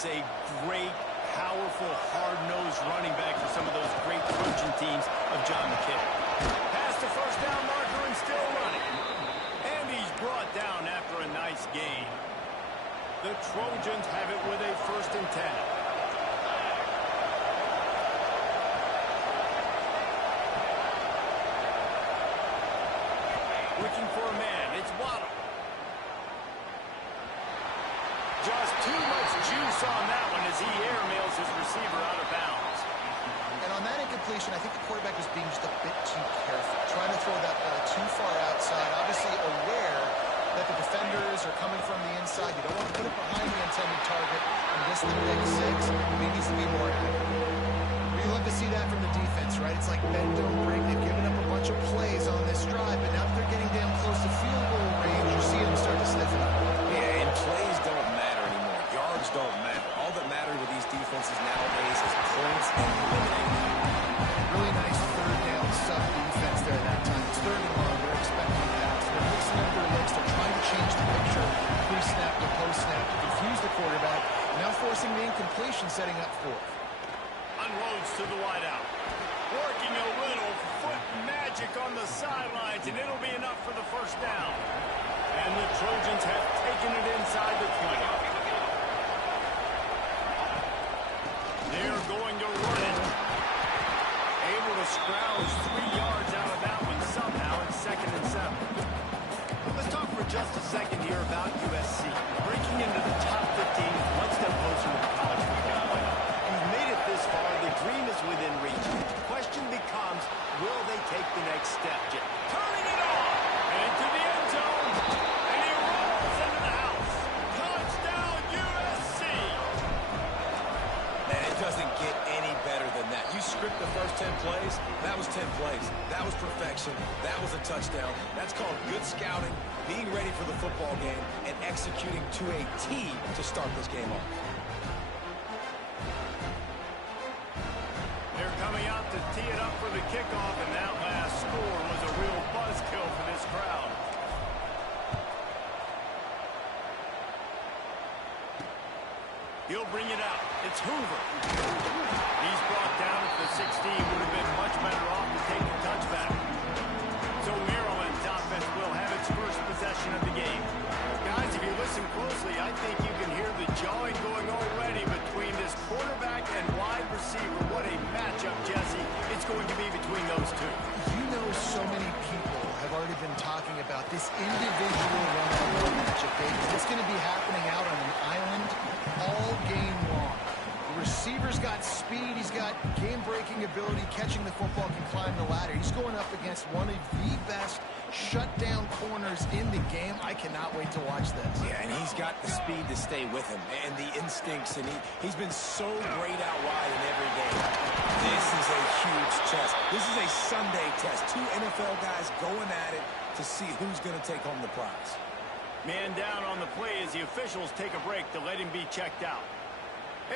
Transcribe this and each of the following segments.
is a great, powerful, hard-nosed running back for some of those great Trojan teams of John McKay. Past the first down marker and still running. And he's brought down after a nice gain. The Trojans have it with a 1st and 10. Looking for a man. It's Waddle. Just too much juice on that one as he airmails his receiver out of bounds. And on that incompletion, I think the quarterback was being just a bit too careful, trying to throw that ball too far outside, obviously aware that the defenders are coming from the inside. You don't want to put it behind the intended target. And this one, big 6, he needs to be more accurate. You love to see that from the defense, right? It's like bend, don't break. They've given up a bunch of plays on this drive, but now that they're getting down close to field goal range, you see them start to stiffen up. Yeah, and plays don't matter anymore. Yards don't matter. All that matters with these defenses nowadays is points and eliminating. Really nice 3rd down sub defense there that time. It's 3rd and long. They're expecting that. So they're mixing up their looks. They're trying to change the picture pre-snap to post-snap to confuse the quarterback. Now forcing the incompletion, setting up 4th. Unloads to the wideout. Working a little foot magic on the sidelines, and it'll be enough for the 1st down. And the Trojans have taken it inside the 20. They're going to run it. Able to scrounge 3 yards out of that one somehow. It's 2nd and 7. Let's talk for just a second here about USC. Breaking into the top 15, one step closer to the college football playoff. You've made it this far. The dream is within reach. The question becomes, will they take the next step? Turning it on! Into the end zone! And he rolls into the house! Touchdown, USC! Man, it doesn't get any better than that. You script the first 10 plays, that was 10 plays. That was perfection. That was a touchdown. That's called good scouting, being ready for the football game, and executing to a T to start this game off. They're coming out to tee it up for the kickoff, and that last score was a real buzzkill for this crowd. He'll bring it out. It's Hoover. He's brought down at the 16. Would have been much better off to take the touchback. So Maryland's offense will have its first possession of the game. Guys, if you listen closely, I think you can hear the jawing going already between this quarterback and wide receiver. What a matchup, Jesse, it's going to be between those two. You know, so many people have already been talking about this individual one-on-one matchup, David. It's going to be happening out on an island all game long. The receiver's got speed. He's got game-breaking ability. Catching the football, can climb the ladder. He's going up against one of the best shutdown corners in the game. I cannot wait to watch this. Yeah, and he's got the speed to stay with him and the instincts, and he's been so great out wide in every game. This is a huge test. This is a Sunday test. 2 NFL guys going at it to see who's going to take home the prize. Man down on the play as the officials take a break to let him be checked out.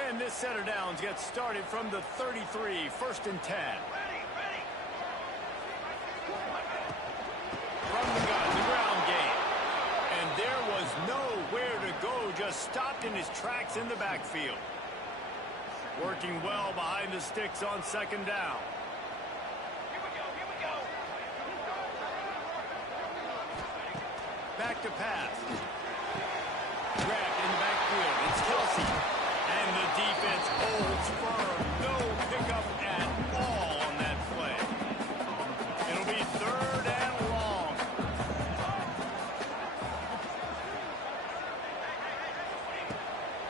And this set of downs gets started from the 33, 1st and 10. From the gun, the ground game. And there was nowhere to go, just stopped in his tracks in the backfield. Working well behind the sticks on 2nd down. Back to pass. Grabbed in the backfield. It's Kelsey. And the defense holds firm. No pickup at all on that play. It'll be 3rd and long.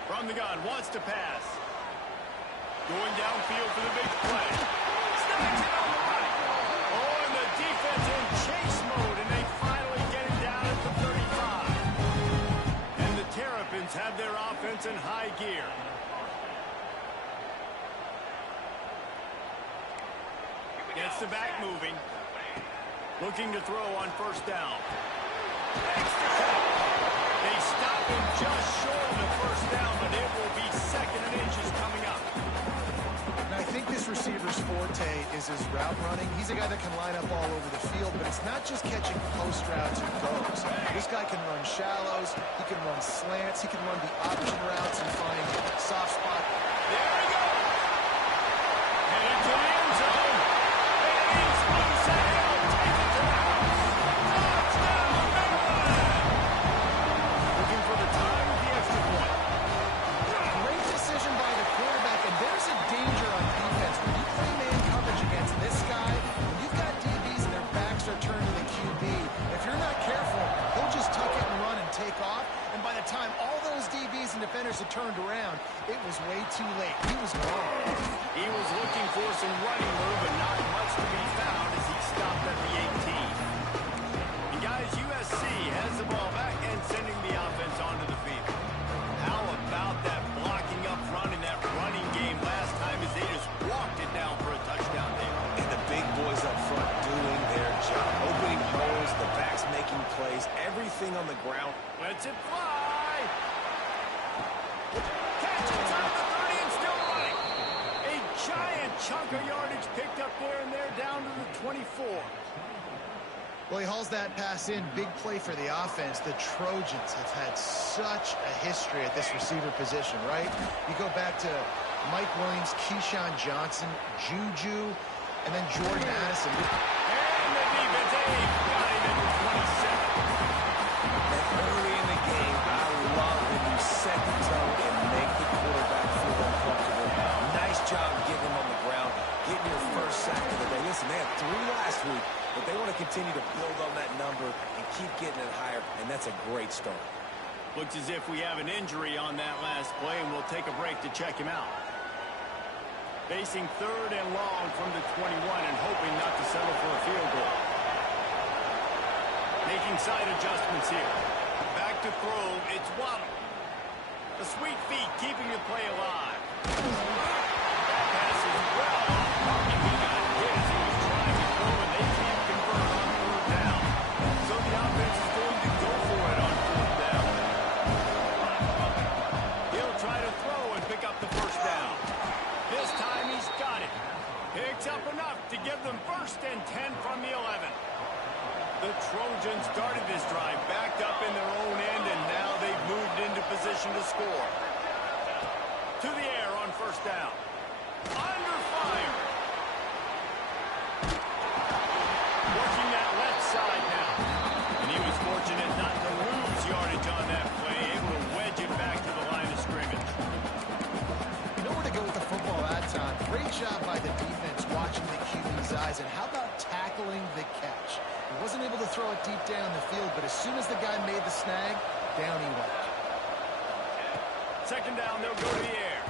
From the gun, wants to pass. Going downfield for the big play. Snipes it on the right. Oh, and the defense in chase mode, and they finally get it down at the 35. And the Terrapins have their offense in high gear. Gets the back moving. Looking to throw on 1st down. Extra cut. They stop him just short of the 1st down, but it will be 2nd and inches coming up. And I think this receiver's forte is his route running. He's a guy that can line up all over the field, but it's not just catching post routes and goes. This guy can run shallows, he can run slants, he can run the option routes and find soft touchdown, it was way too late. He was gone. He was looking for some running room, but not much to be found as he stopped at the 18. And guys, USC has the ball back and sending the offense onto the field. How about that blocking up front in that running game last time as they just walked it down for a touchdown there. And the big boys up front doing their job. Opening holes, the backs making plays, everything on the ground. Lets it fly. Catch inside the 30 and still running. A giant chunk of yardage picked up there, and they're down to the 24. Well, he hauls that pass in. Big play for the offense. The Trojans have had such a history at this receiver position, right? You go back to Mike Williams, Keyshawn Johnson, Juju, and then Jordan Addison. And the defense, got him at the 27. And early in the game, I love when you set the tone and make the quarterback feel uncomfortable. Nice job getting him on the ground, getting your first sack of the day. Listen, they had 3 last week, but they want to continue to build on that number and keep getting it higher, and that's a great start. Looks as if we have an injury on that last play, and we'll take a break to check him out. Facing 3rd and long from the 21 and hoping not to settle for a field goal. Making side adjustments here. Back to throw, it's Waddle. The sweet feet keeping the play alive. That pass is well off target. He got hit as he was trying to throw, and they can't convert on 3rd down. So the offense is going to go for it on 4th down. He'll try to throw and pick up the 1st down. This time he's got it. Picks up enough to give them 1st and 10 from the 11. The Trojans started this drive backed up in their own end, and now they've moved into position to score. To the air on 1st down. Under fire. Working that left side now. And he was fortunate not to lose yardage on that play, able to wedge it back to the line of scrimmage. Nowhere to go with the football that time. Great job by the defense watching the QB's eyes. And how about tackling the catch? He wasn't able to throw it deep down the field, but as soon as the guy made the snag, down he went. 2nd down, they'll go to the air.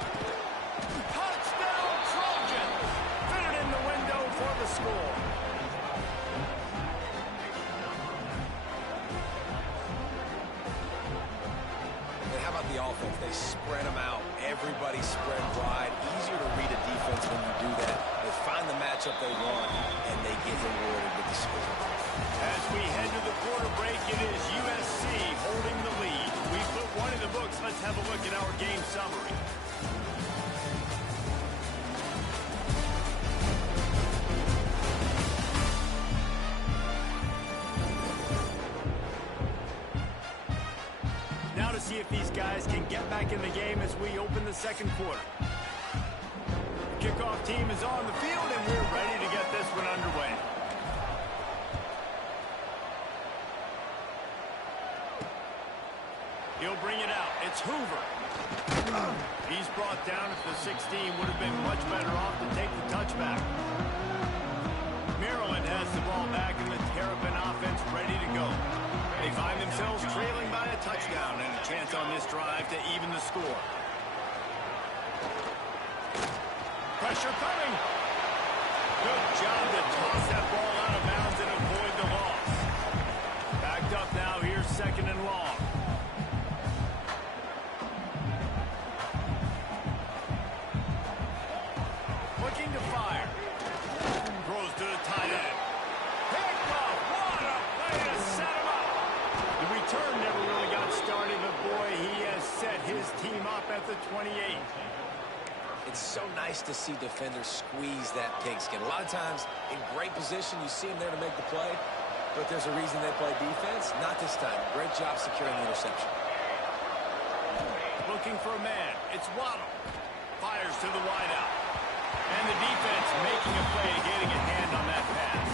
Touchdown, Trojans! Fit it in the window for the score. And how about the offense? They spread them out. Everybody spread wide. Easier to read a defense when you do that. They find the matchup they want, and they get rewarded with the score. As we head to the quarter break, it is USC holding the lead. We put one in the books. Let's have a look at our game summary. Now to see if these guys can get back in the game as we open the 2nd quarter. The kickoff team is on the field, and we're ready to get this one underway. He'll bring it out. It's Hoover. He's brought down at the 16. Would have been much better off to take the touchback. Maryland has the ball back, and the Terrapin offense ready to go. They find themselves trailing by a touchdown and a chance on this drive to even the score. Pressure coming. Good job to toss that ball out of bounds and avoid the loss. Backed up now. Here's 2nd and long. Looking to fire. Throws to the tight end. Picked off. What a play to set him up. The return never really got started, but boy, he has set his team up at the 28. It's so nice to see defenders squeeze that pigskin. A lot of times, in great position, you see them there to make the play, but there's a reason they play defense. Not this time. Great job securing the interception. Looking for a man. It's Waddle. Fires to the wideout. And the defense making a play, getting a hand on that pass.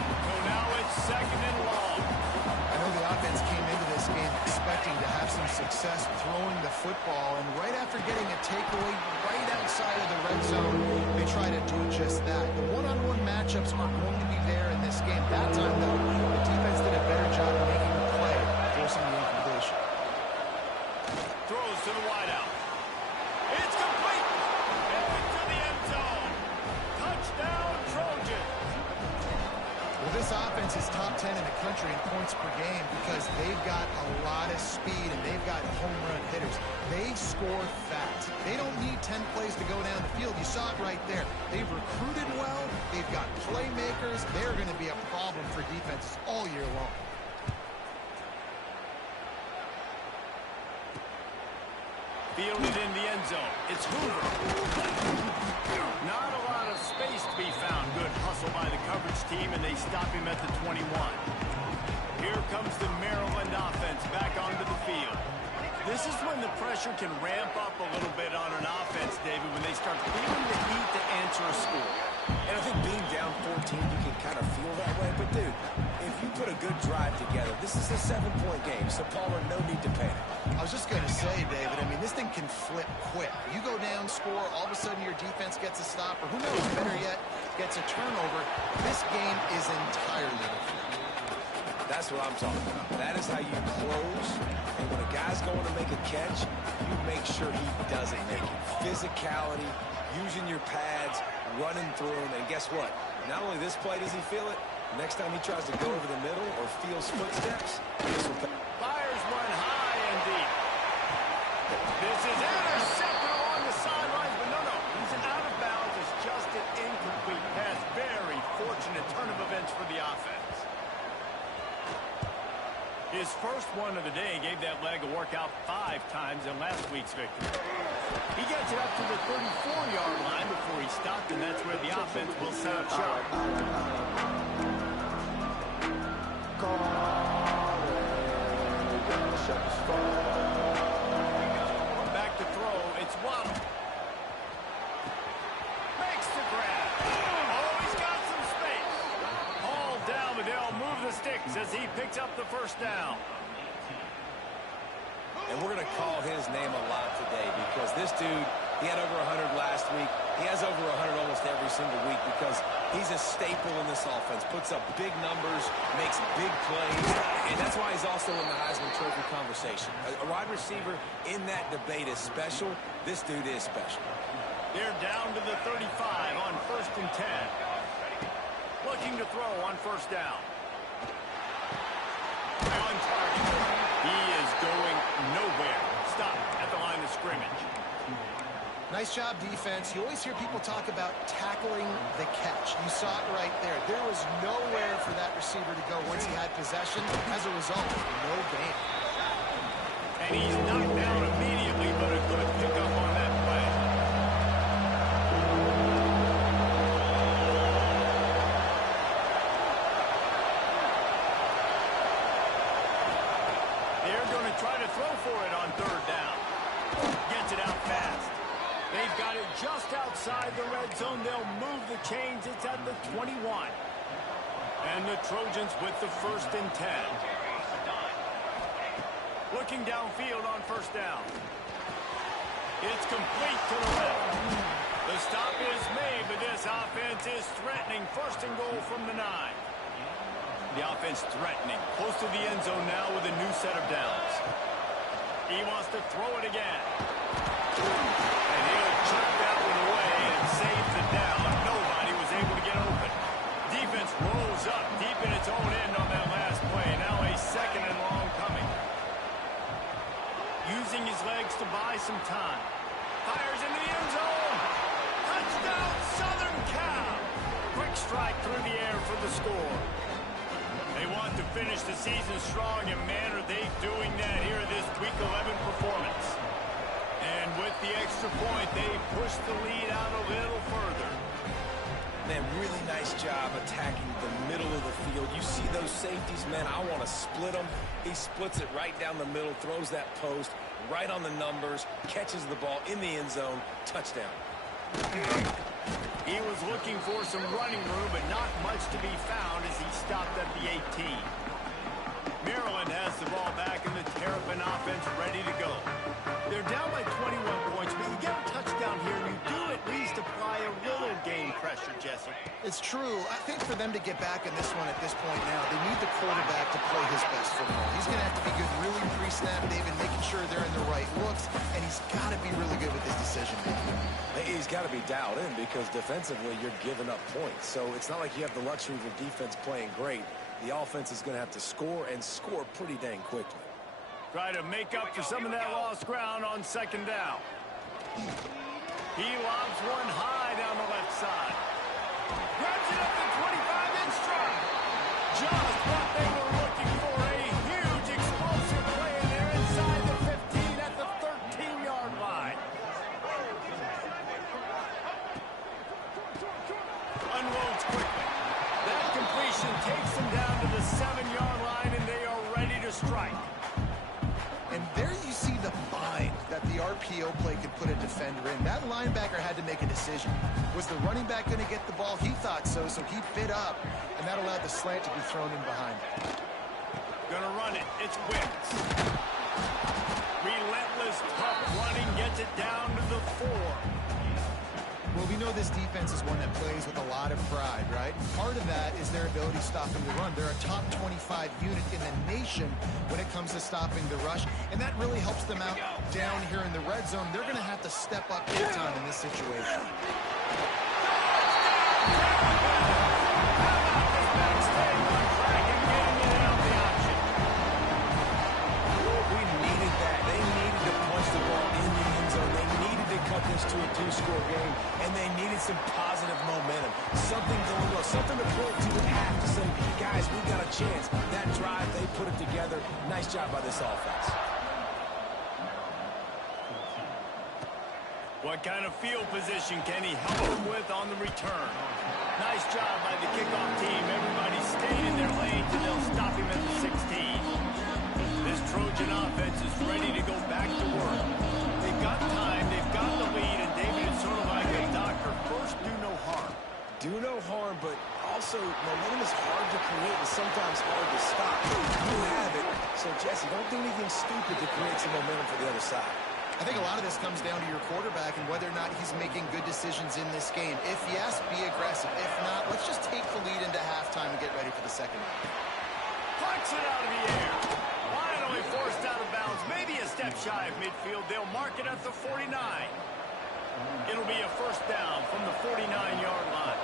So now it's 2nd and long. I know the offense came into this game expecting to have some success throwing the football, and right after getting a takeaway right outside of the red zone, they try to do just that. The one-on-one matchups are going to be there in this game. That time, though, the defense did a better job of making the play, forcing the incompletion. Throws to the wideout. defense is top 10 in the country in points per game because they've got a lot of speed and they've got home run hitters. They score fast. They don't need 10 plays to go down the field. You saw it right there. They've recruited well. They've got playmakers. They're going to be a problem for defenses all year long. Fielded in the end zone. It's Hoover. Not a lot of space to be found. Good hustle by the coverage team, and they stop him at the 21. Here comes the Maryland offense back onto the field. This is when the pressure can ramp up a little bit on an offense, David, when they start feeling the heat to answer a score. And I think being down 14, you can kind of feel that way. But, dude, if you put a good drive together, this is a 7-point game, so Palmer, no need to panic. I was just going to say, David, I mean, this thing can flip quick. You go down, score, all of a sudden your defense gets a stop, or who knows, better yet, gets a turnover. This game is entirely different. That's what I'm talking about. That is how you close. And when a guy's going to make a catch, you make sure he doesn't make it. Physicality, using your pads, running through him. And guess what? Not only this play does he feel it, next time he tries to go over the middle or feels footsteps, this will pay. Fires one high and deep. This is intercepted along the sidelines, but no. He's out of bounds. It's just an incomplete pass. Very fortunate turn of events for the offense. His first one of the day gave that leg a workout 5 times in last week's victory. He gets it up to the 34-yard line before he stopped, and that's where the offense will set up shop. Back to throw. It's Waddle. Makes the grab. Oh, he's got some space. All down, but they'll move the sticks as he picks up the first down. And we're going to call his name a lot today because this dude, he had over 100 last week. He has over 100 almost every single week because he's a staple in this offense. Puts up big numbers, makes big plays, and that's why he's also in the Heisman Trophy conversation. A wide receiver in that debate is special. This dude is special. They're down to the 35 on 1st and 10. Looking to throw on first down. On target. He is going nowhere. Stop at the line of scrimmage. Nice job, defense. You always hear people talk about tackling the catch. You saw it right there. There was nowhere for that receiver to go once he had possession. As a result, no gain. And he's knocked down immediately, but a good pickup on that play. They're going to try to throw for it on 3rd down. Gets it out fast. They've got it just outside the red zone. They'll move the chains. It's at the 21. And the Trojans with the 1st and 10. Looking downfield on first down. It's complete to the left. The stop is made, but this offense is threatening. 1st and goal from the 9. The offense threatening. Close to the end zone now with a new set of downs. He wants to throw it again. And he'll chop that one away and save the down. Nobody was able to get open. Defense rolls up deep in its own end on that last play. Now a 2nd and long coming. Using his legs to buy some time. Fires into the end zone. Touchdown, Southern Cal. Quick strike through the air for the score. They want to finish the season strong, and man, are they doing that here this Week 11 performance. And with the extra point, they push the lead out a little further. Man, really nice job attacking the middle of the field. You see those safeties, man, I want to split them. He splits it right down the middle, throws that post, right on the numbers, catches the ball in the end zone, touchdown. He was looking for some running room, but not much to be found as he stopped at the 18. Maryland has the ball back, and the Terrapin offense ready to go. They're down by 21 points, but you get a touchdown here, and you do at least apply a little game pressure, Jesse. It's true. I think for them to get back in this one at this point now, they need the quarterback to play his best football. He's going to have to be good really pre-snap, David, making sure they're in the right looks, and he's got to be really good with his decision-making. He's got to be dialed in because defensively you're giving up points. So it's not like you have the luxury of the defense playing great. the offense is going to have to score and score pretty dang quickly. Try to make up for some of that lost ground on second down. He lobs one high down the left side. Grabs it up to 25-inch stride. Just what they were looking for. A huge explosive play in there inside the 15 at the 13-yard line. Unloads quickly. That completion takes them down to the 7-yard line, and they are ready to strike. And there you see the bind that the RPO play could put a defender in. That linebacker had to make a decision. Was the running back going to get the ball? He thought so, so he bit up, and that allowed the slant to be thrown in behind. Gonna run it. It's Wicks. Relentless, tough running, gets it down to the 4. Well, we know this defense is one that plays with a lot of pride, right? Part of that is their ability stopping the run. They're a top 25 unit in the nation when it comes to stopping the rush, and that really helps them out down here in the red zone. They're going to have to step up big time in this situation. We needed that. They needed to punch the ball in the end zone. They needed to cut this to a 2-score game, and they needed some positive momentum. Something going well, something to point to the half to say, guys, we got a chance. That drive, they put it together. Nice job by this offense. What kind of field position can he help them with on the return? Nice job by the kickoff team. Everybody stayed in their lanes, and they'll stop him at the 16. This Trojan offense is ready to go back to work. They've got time, they've got the lead, and David is sort of like a doctor. First, do no harm. Do no harm, but also momentum is hard to create and sometimes hard to stop. You have it, so Jesse, don't do anything stupid to create some momentum for the other side. I think a lot of this comes down to your quarterback and whether or not he's making good decisions in this game. If yes, be aggressive. If not, let's just take the lead into halftime and get ready for the second half. Plucks it out of the air. Finally forced out of bounds. Maybe a step shy of midfield. They'll mark it at the 49. It'll be a first down from the 49-yard line.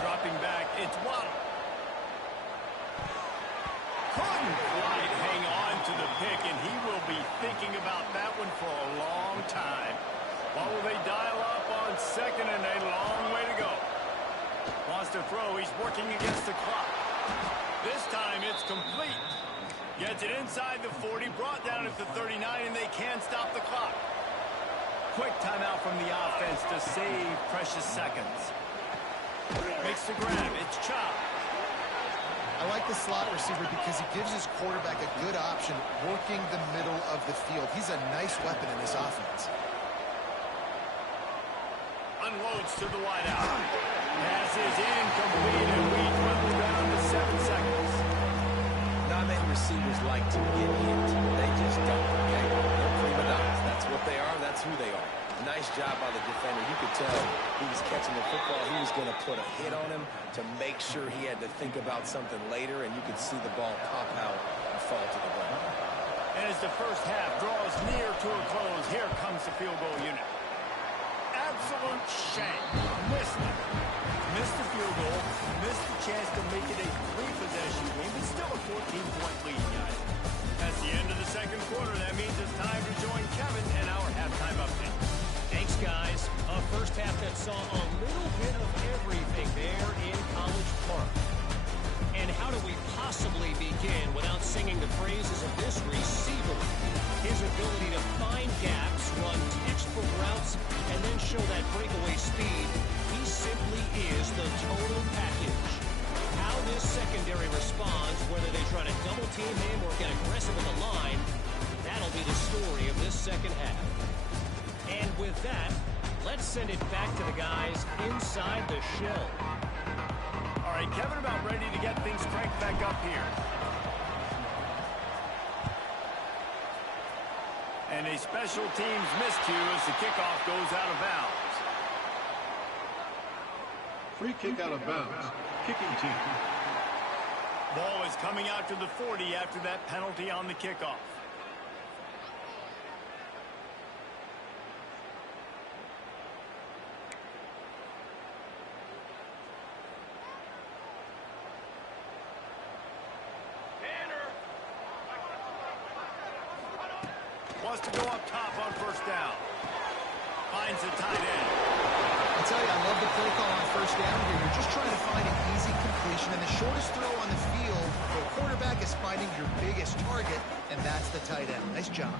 Dropping back, it's Waddle. Couldn't quite hang on to the pick, and he will be thinking about that one for a long time. What will they dial up on second, and a long way to go. Wants to throw. He's working against the clock. This time it's complete. Gets it inside the 40, brought down at the 39, and they can't stop the clock. Quick timeout from the offense to save precious seconds. Makes the grab. It's Chop. I like the slot receiver because he gives his quarterback a good option working the middle of the field. He's a nice weapon in this offense. Unloads to the wideout. Pass is incomplete, and we dwindle down to 7 seconds. Not many receivers like to get hit. They just don't, okay? They're prima donnas. That's what they are. That's who they are. Nice job by the defender. You could tell he was catching the football. He was going to put a hit on him to make sure he had to think about something later, and you could see the ball pop out and fall to the ground. And as the first half draws near to a close, here comes the field goal unit. Absolute shank. Missed it. Missed the field goal. Missed the chance to make it a 3-possession game, but still a 14-point lead, guys. That's the end of the second quarter. That means it's time to join Kevin and our halftime update. Thanks, guys. A first half that saw a little bit of everything there in College Park. And how do we possibly begin without singing the praises of this receiver? His ability to find gaps, run textbook routes, and then show that breakaway speed. He simply is the total package. How this secondary responds, whether they try to double-team him or get aggressive at the line, that'll be the story of this second half. And with that, let's send it back to the guys inside the shell. All right, Kevin, about ready to get things cranked back up here. And a special teams miscue as the kickoff goes out of bounds. Free kick out of bounds. Kicking team. Ball is coming out to the 40 after that penalty on the kickoff. Wants to go up top on first down. Finds the tight end. I tell you, I love the play call on first down here. You're just trying to find an easy completion, and the shortest throw on the field for a quarterback is finding your biggest target, and that's the tight end. Nice job.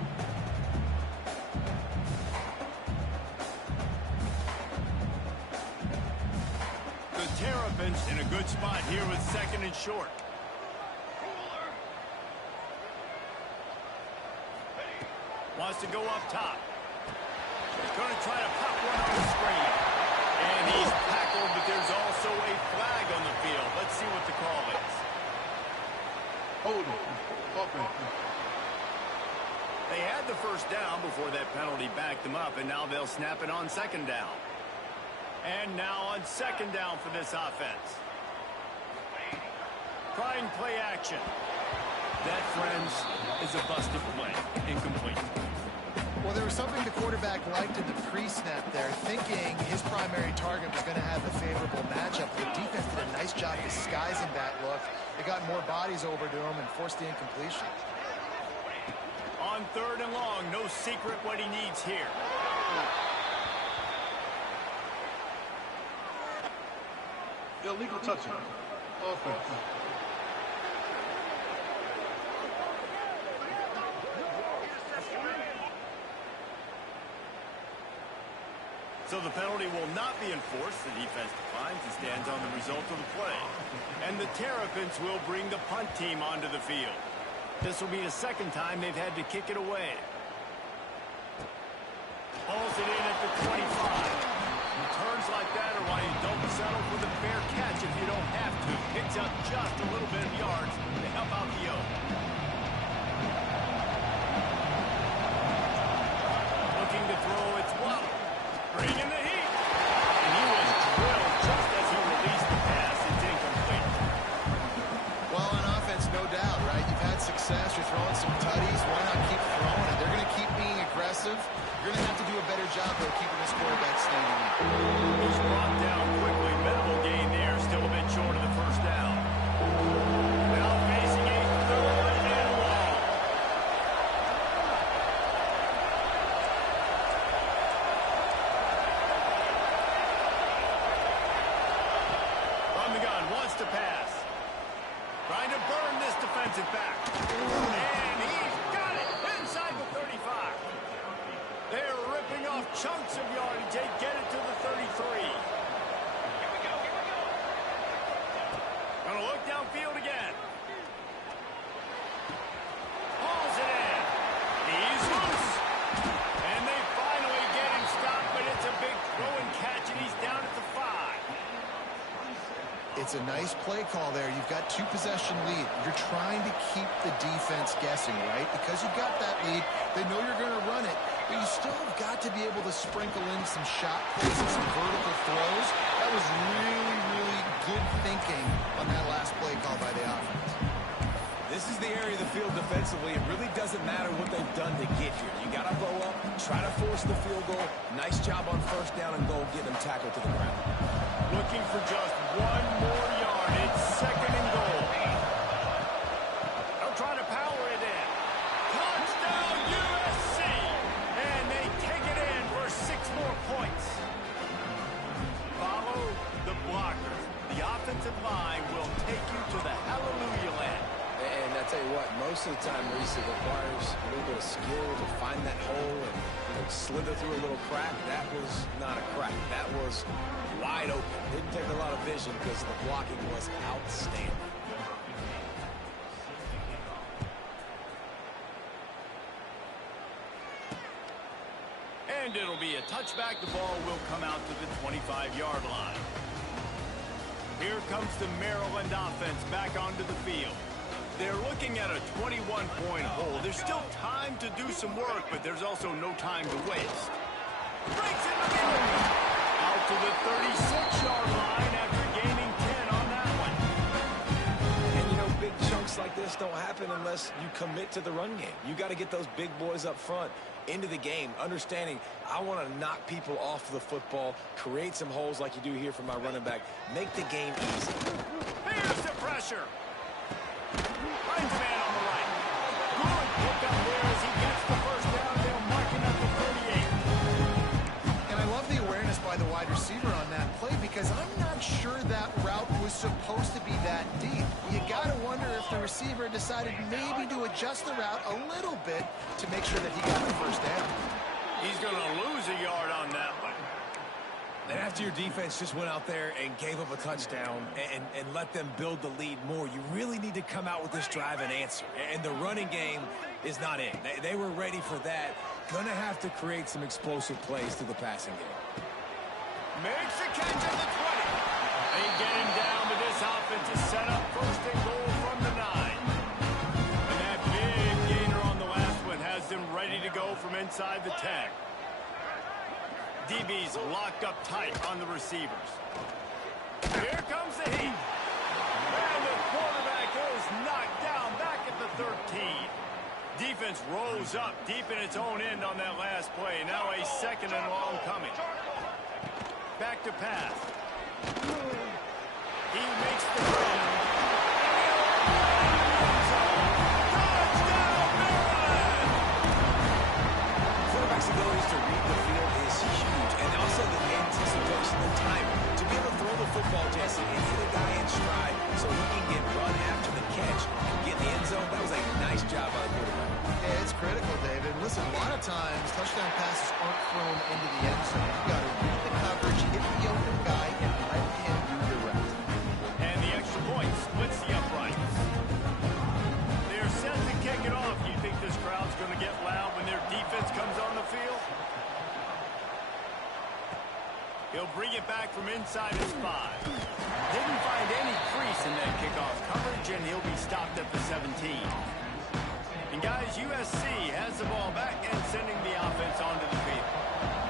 The Terrapins in a good spot here with second and short. Wants to go up top. He's going to try to pop one on the screen. And he's tackled, but there's also a flag on the field. Let's see what the call is. Holding. Offense. They had the first down before that penalty backed them up, and now they'll snap it on second down. And now on second down for this offense. Trying play action. That, friends, is a busted play. Incomplete. Well, there was something the quarterback liked in the pre-snap there, thinking his primary target was going to have a favorable matchup. The defense did a nice job disguising that look. They got more bodies over to him and forced the incompletion. On third and long, no secret what he needs here. Illegal touching. Offense. So the penalty will not be enforced. The defense declines and stands on the result of the play. And the Terrapins will bring the punt team onto the field. This will be the second time they've had to kick it away. Pulls it in at the 25. Returns like that are why you don't settle for the fair catch if you don't have to. Picks up just a little bit of yards to help out the Oak. Looking to throw, it's Waddle. Bringing the heat. And he was drilled just as he released the pass. It's incomplete. Well, on offense, no doubt, right? You've had success. You're throwing some tutties. Why not keep throwing it? They're going to keep being aggressive. You're going to have to do a better job, though, keeping this quarterback standing in. He's brought down quickly. Minimal gain there. Still a bit short of the first down. Now facing a third and long. From the gun, wants to pass. Trying to burn this defensive back. And he's got it inside the 35. They're ripping off chunks of yardage. They get it to the 33. Gonna look downfield again. Pulls it in. He's loose. And they finally get him stopped, but it's a big throw and catch, and he's down at the 5. It's a nice play call there. You've got 2-possession lead. You're trying to keep the defense guessing, right? Because you've got that lead, they know you're going to run it, but you still have got to be able to sprinkle in some shot plays and some vertical throws. That was really, really good thinking on that last play call by the offense. This is the area of the field defensively. It really doesn't matter what they've done to get here. You got to blow up, try to force the field goal. Nice job on first down and goal, get them tackled to the ground. Looking for just one more yard. It's second and goal. They'll try to power it in. Touchdown USC! And they take it in for 6 more points. Follow the blockers. The offensive line will take you to the hallelujah land. And I tell you what, most of the time, Reese, it requires a little bit of skill to find that hole and slither through a little crack. That was not a crack. That was wide open. Didn't take a lot of vision because the blocking was outstanding. And it'll be a touchback. The ball will come out to the 25-yard line. Here comes the Maryland offense back onto the field. They're looking at a 21-point hole. There's still time to do some work, but there's also no time to waste. Breaks in the middle. Out to the 36-yard line after gaining 10 on that one. And, you know, big chunks like this don't happen unless you commit to the run game. You got to get those big boys up front into the game, understanding I want to knock people off the football, create some holes like you do here for my running back, make the game easy. Here's the pressure. Finds man on the right. Good pick up there as he gets the first down. They'll awareness by the wide receiver on that play because I'm not sure that route was supposed to be that deep. You got to wonder if the receiver decided maybe to adjust the route a little bit to make sure that he got the first down. He's going to lose a yard on that one. And after your defense just went out there and gave up a touchdown and let them build the lead more, you really need to come out with this drive and answer. And the running game is not in. They were ready for that. Going to have to create some explosive plays through the passing game. Makes the catch at the 20. They get him down, but this offense is set up first and goal from the 9. And that big gainer on the last one has them ready to go from inside the 10. DB's locked up tight on the receivers. Here comes the heat. And the quarterback is knocked down back at the 13. Defense rolls up deep in its own end on that last play. Now a second and long coming. Back to pass. He makes the throw. Touchdown, Maryland! Quarterback's abilities to read the field is huge, and also the anticipation, the timing. To be able to throw the football, Jesse, and hit a guy in stride so he can get run after the catch and get in the end zone, that was a nice job by the quarterback. Yeah, it's critical, David. Listen, a lot of times touchdown passes aren't thrown into the end zone. You got to read the coverage, hit the open guy, and let him do the rest. And the extra point splits the uprights. They're set to kick it off. You think this crowd's going to get loud when their defense comes on the field? He'll bring it back from inside his 5. Didn't find any crease in that kickoff coverage, and he'll be stopped at the 17. And guys, USC has the ball back and sending the offense onto the field.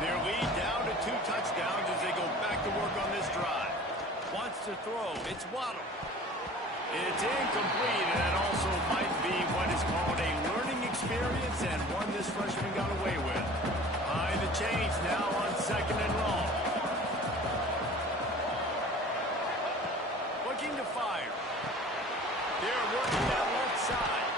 Their lead down to 2 touchdowns as they go back to work on this drive. Wants to throw. It's Waddle. It's incomplete, and that also might be what is called a learning experience and one this freshman got away with. Behind the chains now on second and long. Looking to fire. They're working that left side.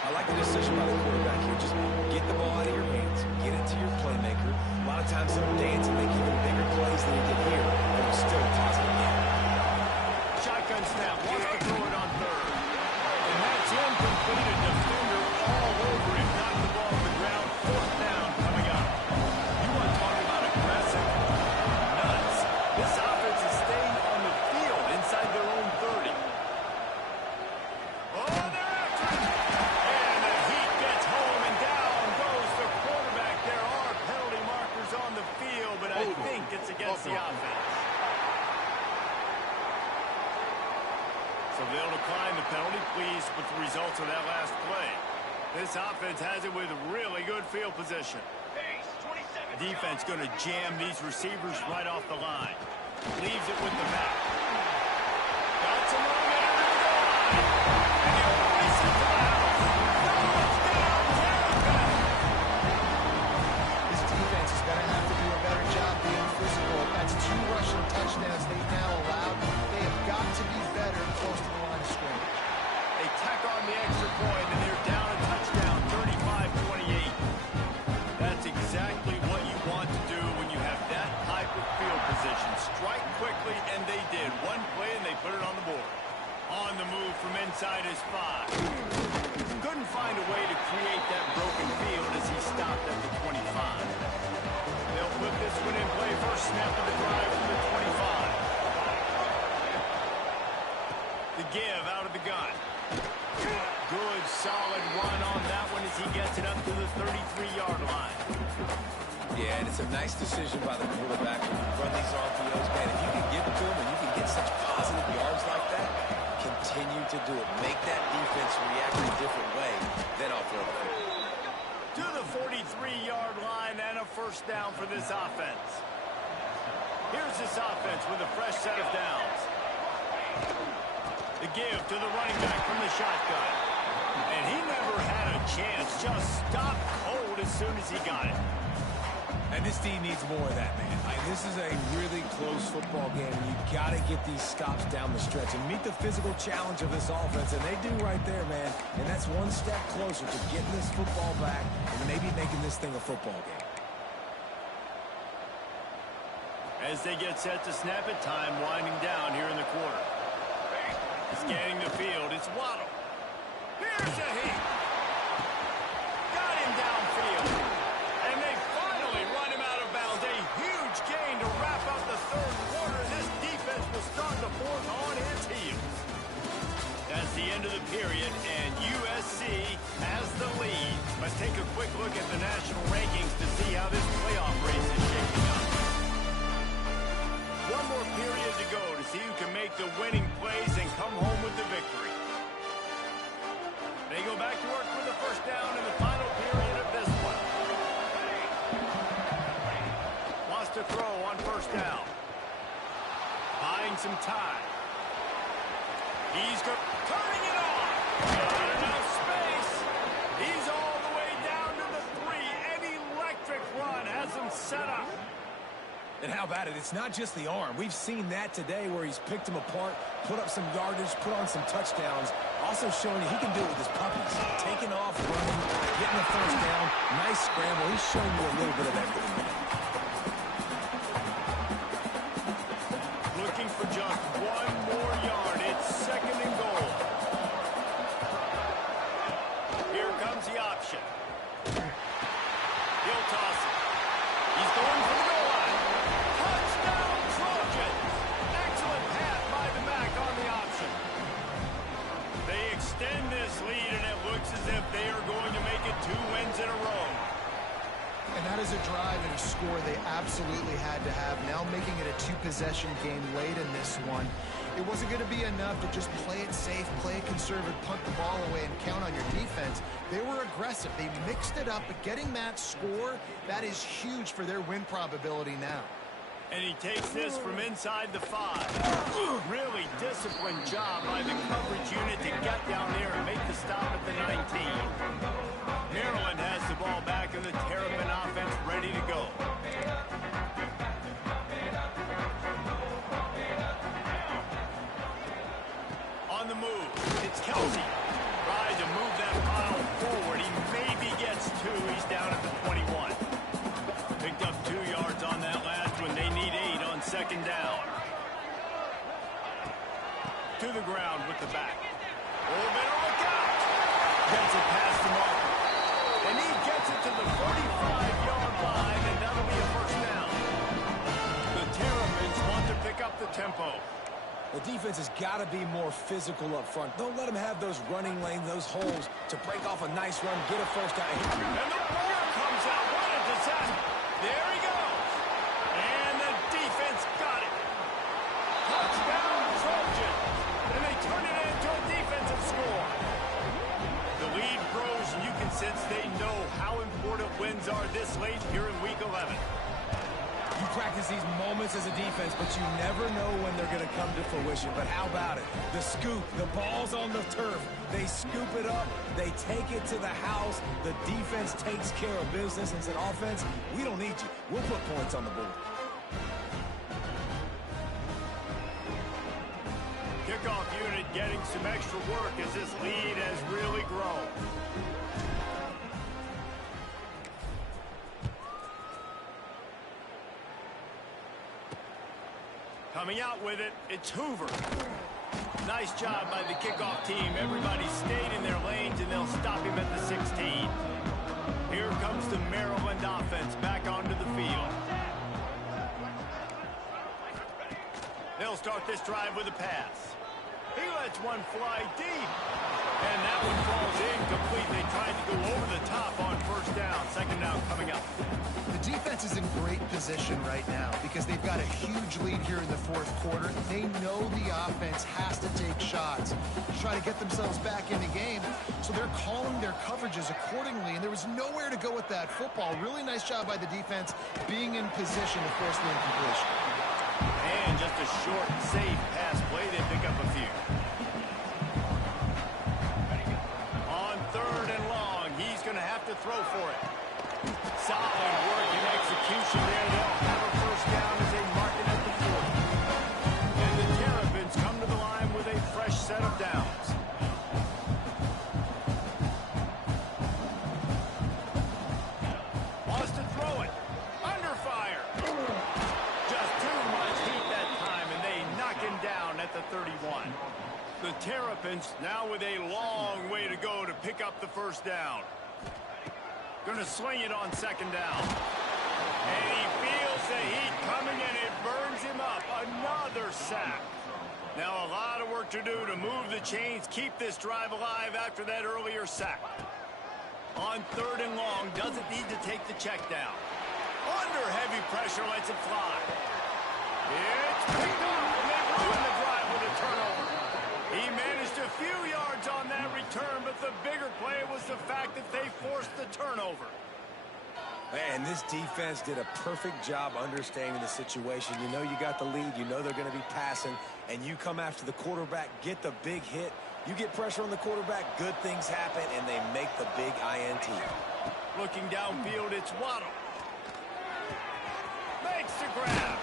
I like the decision by the quarterback here. Just get the ball out of your hands. Get it to your playmaker. A lot of times he'll dance and make even bigger plays than he did here, but it was still a positive game. Shotgun snap. Wants to throw it on third. And that's incomplete. A defender all over it. Knocked the ball to the ground. Fourth down coming up. You want to talk about aggressive? Nuts. This offense is staying on the field inside their own 30. Oh, they're after him. And the Heat gets home, and down goes the quarterback. There are penalty markers on the field, but I think it's against the offense. So they'll decline the penalty, pleased with the results of that last play. This offense has it with really good field position. Defense going to jam these receivers right off the line. Leaves it with the back. Got some room in under the goal line. And he'll race it to the house. Touchdown, Tampa! This defense is going to have to do a better job being physical. That's 2 rushing touchdowns they've now allowed. They have got to be better close to the line of scrimmage. They tack on the extra point, and they're down a touchdown, 35-28. That's exactly what you want to do when you have that type of field position. Strike quickly, and they did. One play, and they put it on the board. On the move from inside his 5. Couldn't find a way to create that broken field as he stopped at the 25. They'll put this one in play. First snap of the drive from the 25. The give out of the gun. Good, solid run on that one as he gets it up to the 33-yard line. Yeah, and it's a nice decision by the quarterback when you run these RPOs. Man, if you can give it to him and you can get such positive yards like that, continue to do it. Make that defense react in a different way, then I'll throw the football. To the 43-yard line and a first down for this offense. Here's this offense with a fresh set of downs. The give to the running back from the shotgun. And he never had a chance. Just stopped cold as soon as he got it. And this team needs more of that, man. This is a really close football game. You got to get these stops down the stretch and meet the physical challenge of this offense. And they do right there, man. And that's one step closer to getting this football back and maybe making this thing a football game. As they get set to snap it, time winding down here in the quarter. Scanning the field, it's Waddle. Here's a heat. Got him downfield. And they finally run him out of bounds. A huge gain to wrap up the third quarter. This defense will start the fourth on its heels. That's the end of the period, and USC has the lead. Let's take a quick look at the national rankings to see how this playoff race is shaping up. One more period to go to see who can make the winning plays and come home with the victory. They go back to work with the first down in the final period of this one. Wants to throw on first down. Buying some time. He's turning it on. Not enough space. He's all the way down to the 3. An electric run has him set up. And how about it? It's not just the arm. We've seen that today where he's picked him apart, put up some yardage, put on some touchdowns. Also showing you he can do it with his puppies. Taking off, running, getting the first down. Nice scramble. He's showing you a little bit of everything. Looking for just one more yard. It's second and goal. Here comes the option. He'll toss it. He's going for the goal line. Touchdown, Trojans! Excellent pass by the back on the option. They extend this lead, and it looks as if they are going to make it 2 wins in a row. And that is a drive and a score they absolutely had to have. Now making it a 2-possession game late in this one. It wasn't going to be enough to just play it safe, play it conservative, punt the ball away, and count on your defense. They were aggressive. They mixed it up, but getting that score, that is huge for their win probability now. And he takes this from inside the 5. Really disciplined job by the coverage unit to get down there and make the stop at the 19. Maryland has the ball back and the Terrapin offense ready to go. On the move, it's Kelsey. Tries to move that pile forward. He maybe gets 2. He's down at the 21. Picked up 2 yards on that last one. They need 8 on second down. To the ground with the back. Oh, better look out. Gets it past the marker. And he gets it to the 45-yard line, and that'll be a first down. The Terrapins want to pick up the tempo. The defense has got to be more physical up front. Don't let them have those running lanes, those holes to break off a nice run, get a first down. And the ball comes out. What a disaster. There he goes. And the defense got it. Touchdown, Trojans. And they turn it into a defensive score. The lead grows, and you can sense they know how important wins are this late here in Week 11. You practice these moments as a defense, but you never know when they're going to come to fruition. But how about it? The scoop, the ball's on the turf. They scoop it up. They take it to the house. The defense takes care of business and said, offense, we don't need you. We'll put points on the board. Kickoff unit getting some extra work as this lead has really grown. Coming out with it, it's Hoover. Nice job by the kickoff team. Everybody stayed in their lanes, and they'll stop him at the 16. Here comes the Maryland offense back onto the field. They'll start this drive with a pass. He lets one fly deep. And that one falls incomplete. They tried to go over the top on first down. Second down coming up. The defense is in great position right now because they've got a huge lead here in the fourth quarter. They know the offense has to take shots to try to get themselves back in the game. So they're calling their coverages accordingly, and there was nowhere to go with that football. Really nice job by the defense being in position to force the incompletion. And just a short, safe pass play. They pick up a few. On third and long, he's going to have to throw for it. Solid work and execution there. They'll have a first down as they mark it at the 40. And the Terrapins come to the line with a fresh set of downs. Wants to throw it. Under fire. Just 2 the Terrapins now with a long way to go to pick up the first down. Gonna swing it on second down. And he feels the heat coming, and it burns him up. Another sack. Now a lot of work to do to move the chains, keep this drive alive after that earlier sack. On third and long, doesn't need to take the check down. Under heavy pressure, lets it fly. It's picked up, and they ruin the drive with a turnover. He managed a few yards on that return, but the bigger play was the fact that they forced the turnover. Man, this defense did a perfect job understanding the situation. You know you got the lead. You know they're going to be passing, and you come after the quarterback, get the big hit. You get pressure on the quarterback, good things happen, and they make the big INT. Looking downfield, it's Waddle. Makes the grab.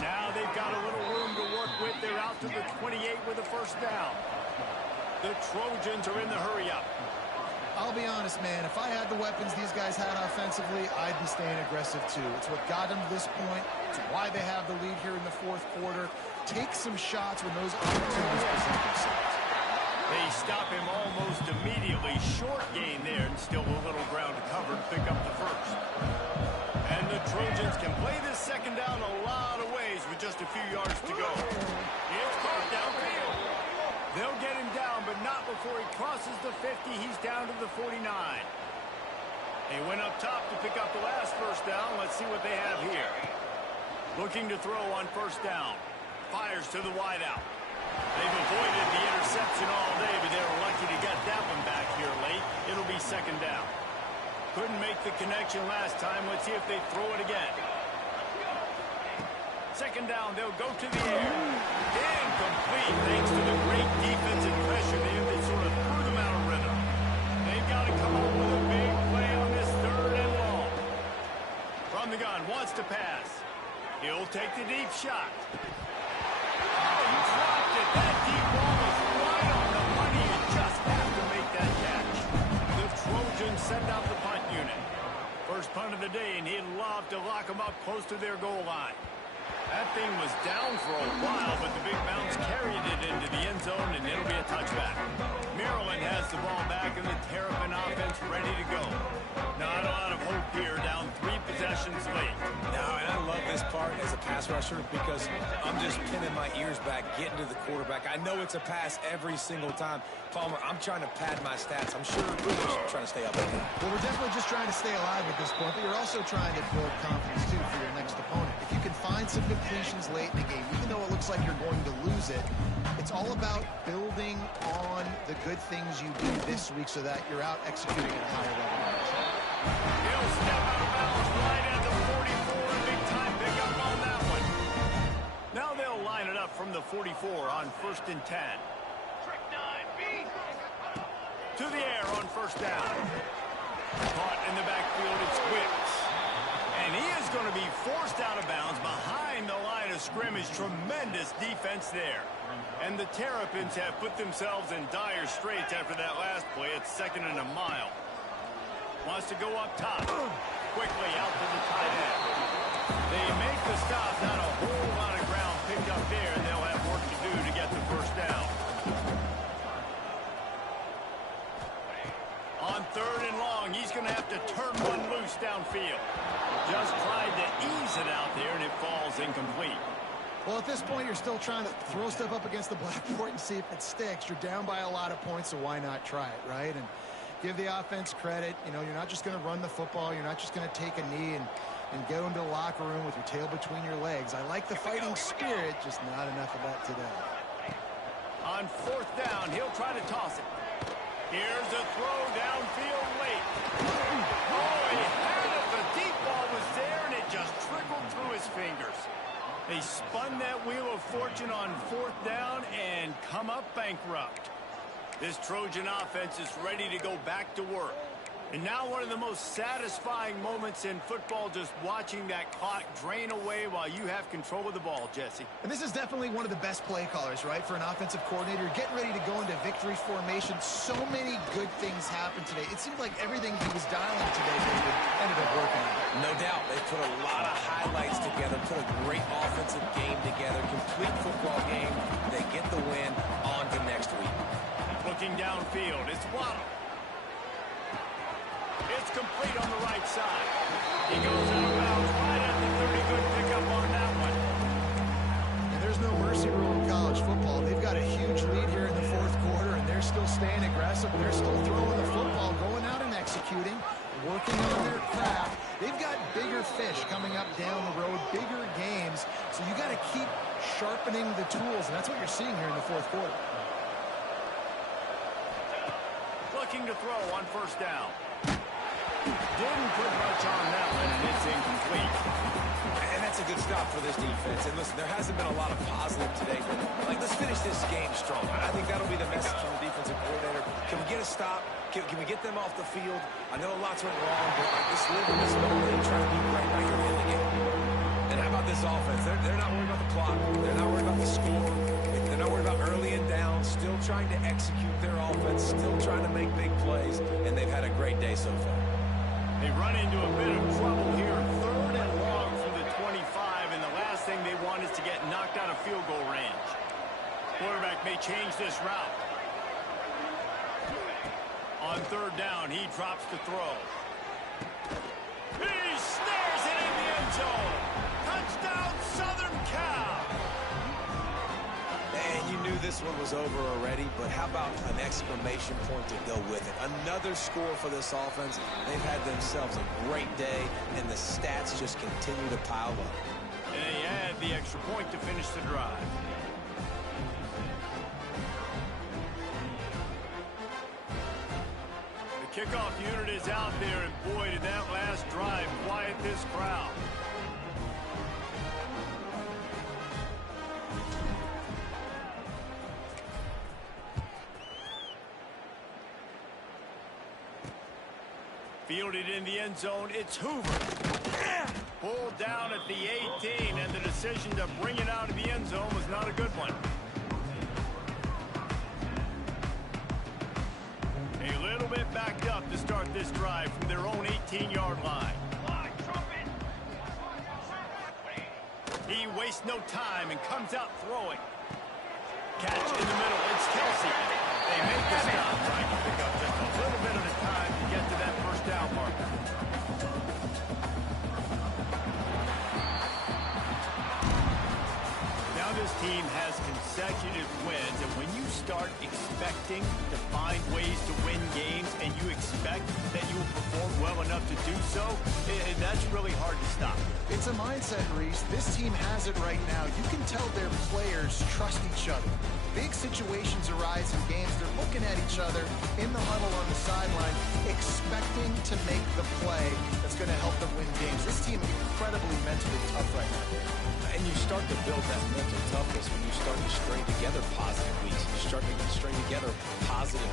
Now they've got a little room to work with. They're out to the 28 with a first down. The Trojans are in the hurry-up. I'll be honest, man, if I had the weapons these guys had offensively, I'd be staying aggressive too. It's what got them to this point. It's why they have the lead here in the fourth quarter. Take some shots when those opportunities present themselves. They stop him almost immediately. Short gain there, and still a little ground to cover to pick up the first. And the Trojans can play this second down a lot of ways with just a few yards to go. It's caught downfield. They'll get him down, but not before he crosses the 50. He's down to the 49. They went up top to pick up the last first down. Let's see what they have here. Looking to throw on first down. Fires to the wideout. They've avoided the interception all day, but they were lucky to get that one back here late. It'll be second down. Couldn't make the connection last time. Let's see if they throw it again. Second down, they'll go to the air. Incomplete, thanks to the great defensive pressure there that sort of threw them out of rhythm. They've got to come up with a big play on this third and long. From the gun, wants to pass. He'll take the deep shot. Oh, he dropped it. That deep ball was right on the money. You just have to make that catch. The Trojans send out the punt unit. First punt of the day, and he'd love to lock them up close to their goal line. That thing was down for a while, but the big bounce carried it into the end zone, and it'll be a touchback. Maryland has the ball back, and the Terrapin offense ready to go. Not a lot of hope here, down 3 possessions late. No, and I love this part as a pass rusher because I'm just pinning my ears back, getting to the quarterback. I know it's a pass every single time. Palmer, I'm trying to pad my stats. I'm sure we're just trying to stay up with it. Well, we're definitely just trying to stay alive at this point, but you're also trying to build confidence, too, for your next opponent. If you can find some completions late in the game, even though it looks like you're going to lose it, it's all about building on the good things you do this week so that you're out executing at a higher level. He'll step out of bounds right at the 44. Big time pickup on that one. Now they'll line it up from the 44 on first and 10. To the air on first down. Caught in the backfield, it's Whips. And he is going to be forced out of bounds behind the line of scrimmage. Tremendous defense there. And the Terrapins have put themselves in dire straits after that last play. It's second and a mile. Wants to go up top. Quickly out to the tight end. They make the stop. Not a whole lot of ground picked up there, and they'll have work to do to get the first down. On third and long, he's going to have to turn one loose downfield. Just tried to ease it out there, and it falls incomplete. Well, at this point, you're still trying to throw stuff up against the blackboard and see if it sticks. You're down by a lot of points, so why not try it, right? And give the offense credit. You know, you're not just going to run the football. You're not just going to take a knee and go into the locker room with your tail between your legs. I like the fighting spirit, just not enough of that today. On fourth down, he'll try to toss it. Here's a throw downfield late. Oh, he had it. The deep ball was there, and it just trickled through his fingers. They spun that wheel of fortune on fourth down and come up bankrupt. This Trojan offense is ready to go back to work. And now one of the most satisfying moments in football, just watching that clock drain away while you have control of the ball, Jesse. And this is definitely one of the best play callers, right, for an offensive coordinator. Getting ready to go into victory formation. So many good things happened today. It seemed like everything he was dialing today, David, ended up working. No doubt. They put a lot of highlights together, put a great offensive game together, complete football game. They get the win. On to next week. downfield. It's Waddle. It's complete on the right side. He goes out of bounds right at the 30. Good pickup on that one. And there's no mercy rule in college football. They've got a huge lead here in the fourth quarter, and they're still staying aggressive. They're still throwing the football, going out and executing, working on their craft. They've got bigger fish coming up down the road, bigger games. So you got to keep sharpening the tools, and that's what you're seeing here in the fourth quarter. Looking to throw on first down. Didn't put much on that one, and it's incomplete. And that's a good stop for this defense. And listen, there hasn't been a lot of positive today. Like, let's finish this game strong. I think that'll be the message from the defensive coordinator. Can we get a stop? Can we get them off the field? I know lots went wrong, but like, let's live in this moment and try to be great right here in the game. And how about this offense? They're not worried about the clock. They're not worried about the score. They're not worried about early and down. Still trying to execute their offense. Still trying to make big plays. And they've had a great day so far. They run into a bit of trouble here. Third and long from the 25, and the last thing they want is to get knocked out of field goal range. Quarterback may change this route. On third down, he drops to throw. He snares it in the end zone. Touchdown, Southern Cal. And you knew this one was over already, but how about an exclamation point to go with it? Another score for this offense. They've had themselves a great day, and the stats just continue to pile up. And they add the extra point to finish the drive. The kickoff unit is out there, and boy, did that last drive quiet this crowd. Fielded in the end zone, it's Hoover. Pulled down at the 18, and the decision to bring it out of the end zone was not a good one. A little bit backed up to start this drive from their own 18-yard line. He wastes no time and comes out throwing. Catch in the middle, it's Kelsey. They make the stop, trying to pick up just a little bit of the time to get to that first down marker. Now this team has consecutive wins, and when you start expecting to find ways to win games and you expect that you will perform well enough to do so, that's really hard to stop. It's a mindset, Reese. This team has it right now. You can tell their players trust each other. Big situations arise in games. They're looking at each other in the huddle on the sideline, expecting to make the play that's going to help them win games. This team is incredibly mentally tough right now. And you start to build that mental toughness when you start to string together positive weeks. You start to string together positive